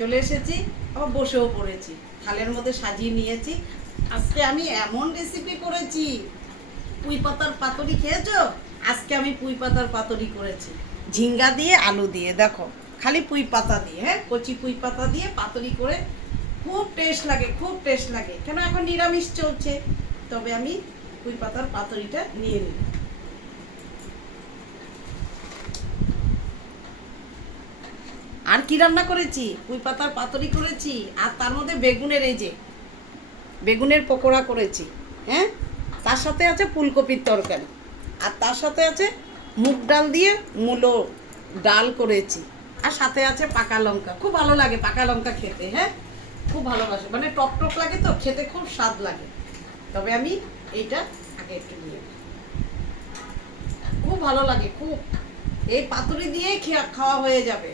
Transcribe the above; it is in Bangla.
চলে এসেছি, আবার বসেও পড়েছি, থালের মধ্যে সাজিয়ে নিয়েছি। আজকে আমি এমন রেসিপি করেছি, পুঁই পাতার পাতুরি খেয়েছো? আজকে আমি পুঁই পাতার পাতুরি করেছি ঝিঙ্গা দিয়ে আলু দিয়ে। দেখো, খালি পুঁই পাতা দিয়ে, হ্যাঁ, কচি পুঁই পাতা দিয়ে পাতুরি করে খুব টেস্ট লাগে, খুব টেস্ট লাগে। কেন এখন নিরামিষ চলছে, তবে আমি পুঁই পাতার পাতুরিটা নিয়ে নিই। আর কি রান্না করেছি? পুঁই পাতার পাতুরি করেছি, আর তার মধ্যে বেগুনের এই যে বেগুনের পকোড়া করেছি, হ্যাঁ। তার সাথে আছে ফুলকপির তরকারি, আর তার সাথে আছে মুগ ডাল দিয়ে মূলো ডাল করেছি, আর সাথে আছে পাকা লঙ্কা। খুব ভালো লাগে পাকা লঙ্কা খেতে, হ্যাঁ, খুব ভালোবাসে, মানে টক টক লাগে তো, খেতে খুব স্বাদ লাগে। তবে আমি এইটা আগে একটু নিয়ে নিই। খুব ভালো লাগে, খুব। এই পাতুরি দিয়েই খাওয়া হয়ে যাবে।